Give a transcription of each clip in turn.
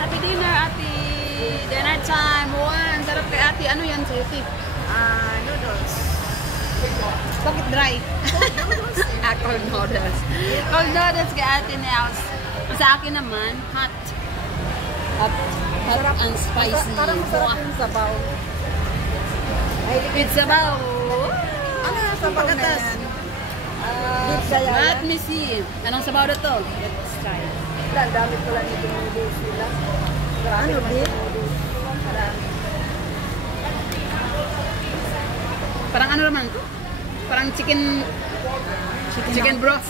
Happy dinner, ate. Dinner time. Wow, ang sarap kay ate. Ano yan sa'yo, Tip? Noodles. Bakit dry? Cold noodles. Cold noodles kay ate Nels. Sa akin naman, hot. Hot and spicy. Parang masarap yung sabaw. With sabaw. Ano yung sabaw na Pagkatas. yan? Beef kaya Let yan? me see. Anong sabaw na to? Let's try. Ang dami ko lang itong noodles nila. Ano, beef? Parang ano naman to? Parang chicken broth.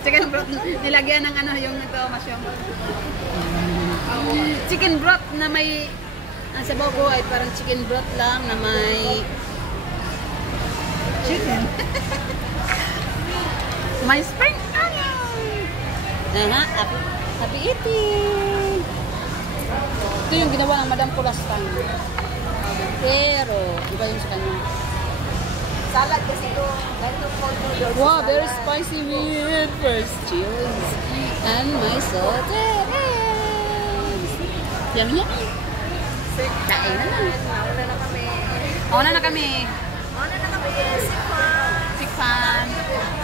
Chicken broth. Nilagyan ng ano yung ito, masyong. Chicken broth na may ang sabaw ko ay parang chicken broth lang na may Chicken? may spring onion. Happy eating. Ito yung ginawa ng Madam ko last time. Pero iba yung sa kanya. Salad kasi ito. Ganito cold noodles. Wow, very spicy with first chilies and my salted eggs. Yummy, yummy. Kain na na. Mauna na kami. Mauna na kami. Mauna na kami. Sikpan.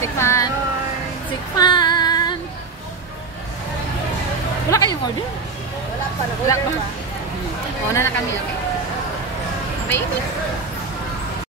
Sikpan. Sikpan. Wala kayong order? Wala pa. Wala pa. Mauna na kami, okay? Baby.